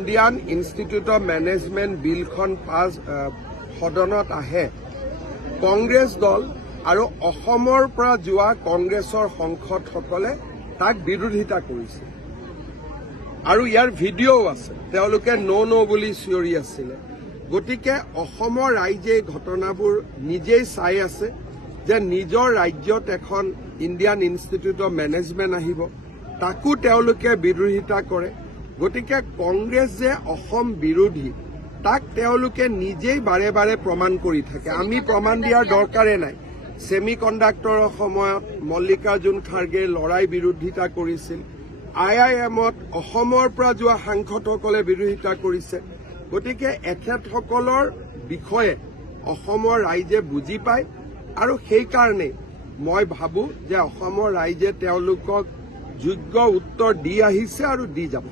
Indian institute of management বিলখন পাছ সদনত আহে কংগ্ৰেছ দল আৰু অসমৰ পৰা যোৱা কংগ্ৰেছৰ সাংসদসকলে তাক বিৰোধিতা কৰিছে আৰু ইয়াৰ ভিডিঅ'ও আছে। তেওঁলোকে ন' বুলি চিঞৰি আছিলে। গতিকে অসমৰ ৰাইজে ঘটনাবোৰ নিজেই চাই আছে যে নিজৰ ৰাজ্যত এখন ইণ্ডিয়ান ইনষ্টিটিউট অফ মেনেজমেণ্ট আহিব, তাকো তেওঁলোকে বিৰোধিতা কৰে। গতিকে কংগ্ৰেছ যে অসম বিৰোধী তাক তেওঁলোকে নিজেই বাৰে বাৰে প্ৰমাণ কৰি থাকে। আমি প্ৰমাণ দিয়াৰ দৰকাৰে নাই। ছেমি কণ্ডাক্টৰৰ সময়ত মল্লিকাৰ্জুন খাৰ্গে লৰাই বিৰোধিতা কৰিছিল। IIMত অসমৰ পৰা যোৱা সাংসদসকলে বিৰোধিতা কৰিছে। গতিকে এখেতসকলৰ বিষয়ে অসমৰ ৰাইজে বুজি পায় আৰু সেইকাৰণে মই ভাবোঁ যে অসমৰ ৰাইজে তেওঁলোকক যোগ্য উত্তৰ দি আহিছে আৰু দি যাব।